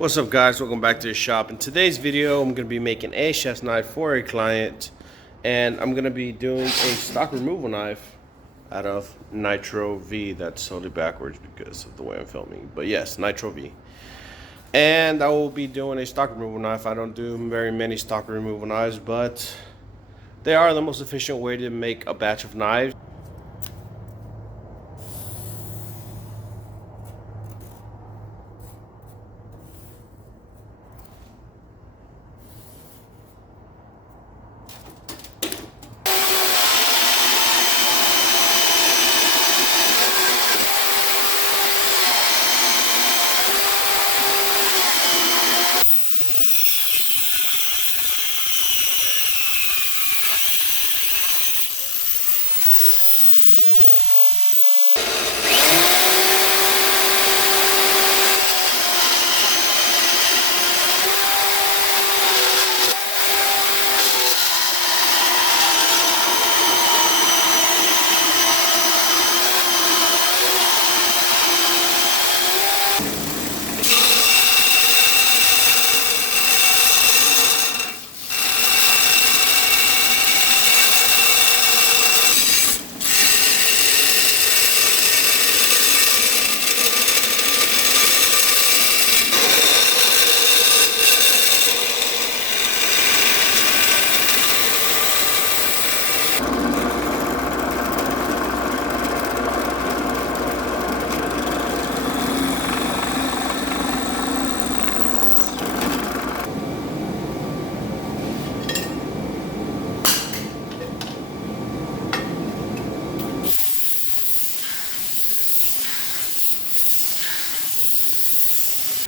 What's up, guys? Welcome back to the shop. In today's video, I'm going to be making a chef's knife for a client, and I'm going to be doing a stock removal knife out of Nitro V. That's totally backwards because of the way I'm filming, but yes, Nitro V. And I will be doing a stock removal knife. I don't do very many stock removal knives, but they are the most efficient way to make a batch of knives.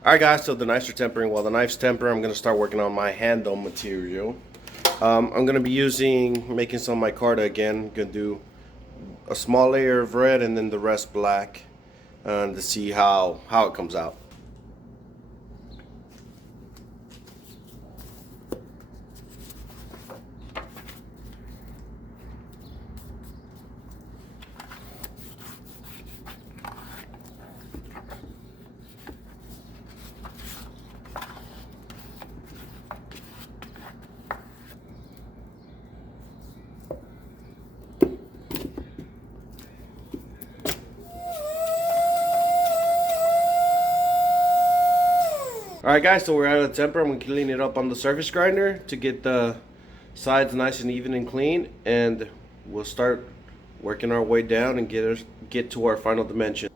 Alright guys, so the knives are tempering. While the knife's temper, I'm going to start working on my handle material. I'm going to be making some micarta again. Going to do a small layer of red and then the rest black to see how it comes out. Alright guys, so we're out of temper. I'm going to clean it up on the surface grinder to get the sides nice and even and clean, and we'll start working our way down and get to our final dimension.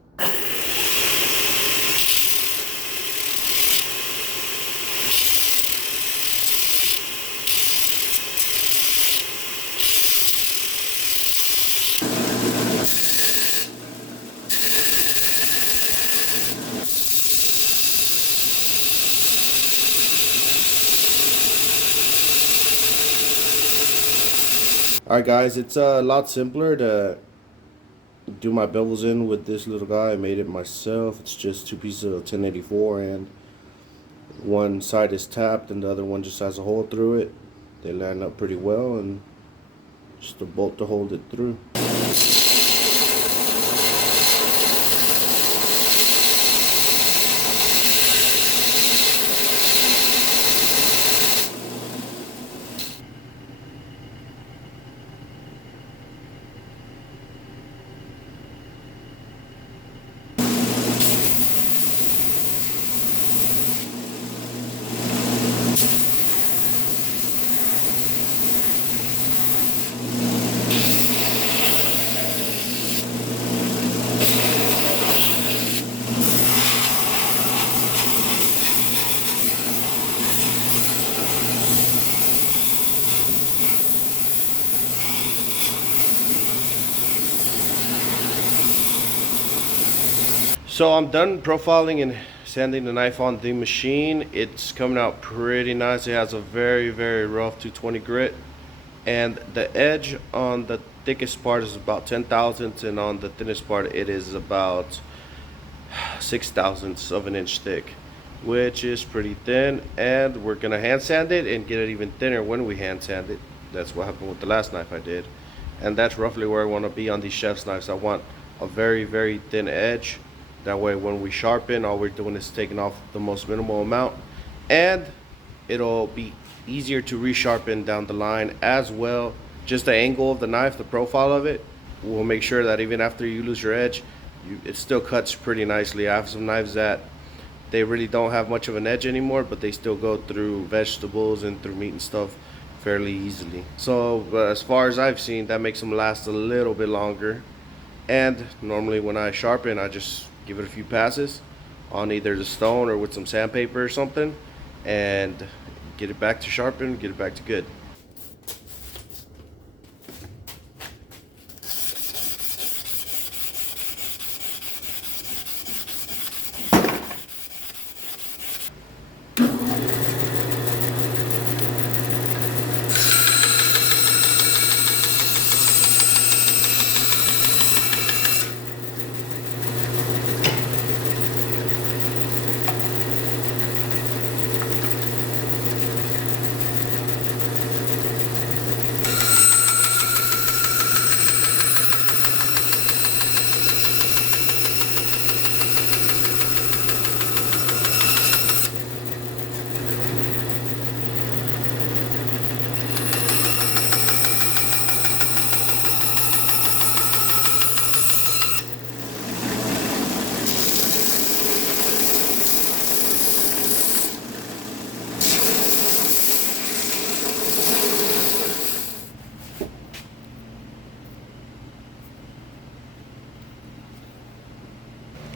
Alright guys, it's a lot simpler to do my bevels in with this little guy. I made it myself. It's just two pieces of 1084 and one side is tapped and the other one just has a hole through it. They line up pretty well and just a bolt to hold it through. So I'm done profiling and sanding the knife on the machine. It's coming out pretty nice. It has a very rough 220 grit, and the edge on the thickest part is about 10 thousandths, and on the thinnest part it is about 6 thousandths of an inch thick, which is pretty thin. And we're gonna hand sand it and get it even thinner when we hand sand it. That's what happened with the last knife I did, and that's roughly where I want to be on these chef's knives. I want a very thin edge That way when we sharpen, all we're doing is taking off the most minimal amount, and it'll be easier to resharpen down the line as well. Just the angle of the knife, the profile of it, will make sure that even after you lose your edge, it still cuts pretty nicely. I have some knives that they really don't have much of an edge anymore, but they still go through vegetables and through meat and stuff fairly easily. So as far as I've seen, that makes them last a little bit longer. And normally when I sharpen, I just give it a few passes on either the stone or with some sandpaper or something, and get it back to sharpen, get it back to good.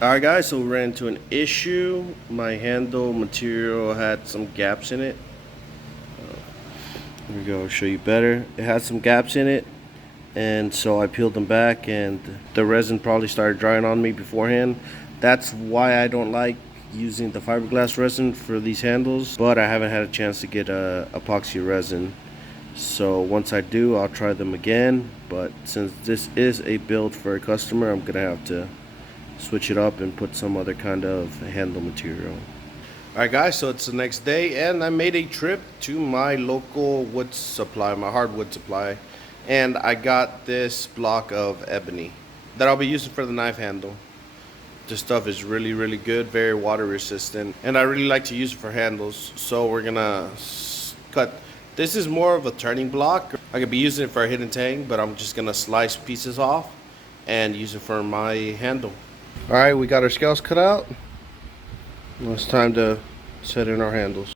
Alright guys, so we ran into an issue. My handle material had some gaps in it. Here we go, I'll show you better. It had some gaps in it, and so I peeled them back, and the resin probably started drying on me beforehand. That's why I don't like using the fiberglass resin for these handles, but I haven't had a chance to get epoxy resin. So once I do, I'll try them again, but since this is a build for a customer, I'm gonna have to switch it up and put some other kind of handle material. Alright guys, so it's the next day, and I made a trip to my local wood supply, my hardwood supply, and I got this block of ebony that I'll be using for the knife handle. This stuff is really, really good, very water resistant, and I really like to use it for handles. So we're gonna cut. This is more of a turning block. I could be using it for a hidden tang, but I'm just gonna slice pieces off and use it for my handle. Alright, we got our scales cut out. Now it's time to set in our handles.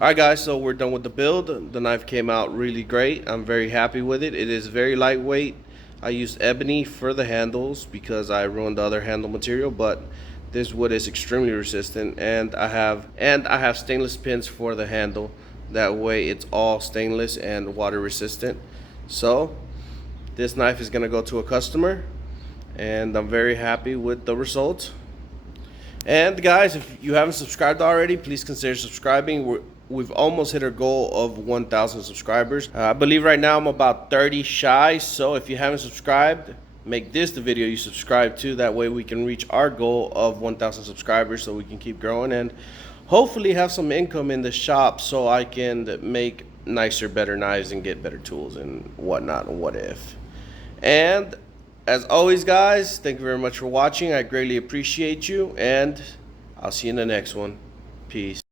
Alright guys, so we're done with the build. The knife came out really great. I'm very happy with it. It is very lightweight. I used ebony for the handles because I ruined the other handle material, but this wood is extremely resistant, and I have stainless pins for the handle. That way it's all stainless and water resistant. So this knife is gonna go to a customer, and I'm very happy with the results. And guys, if you haven't subscribed already, please consider subscribing. We've almost hit our goal of 1,000 subscribers. I believe right now I'm about 30 shy, so if you haven't subscribed, make this the video you subscribe to. That way we can reach our goal of 1,000 subscribers so we can keep growing and hopefully have some income in the shop so I can make nicer, better knives and get better tools and whatnot and what if. And as always guys, thank you very much for watching. I greatly appreciate you, and I'll see you in the next one. Peace.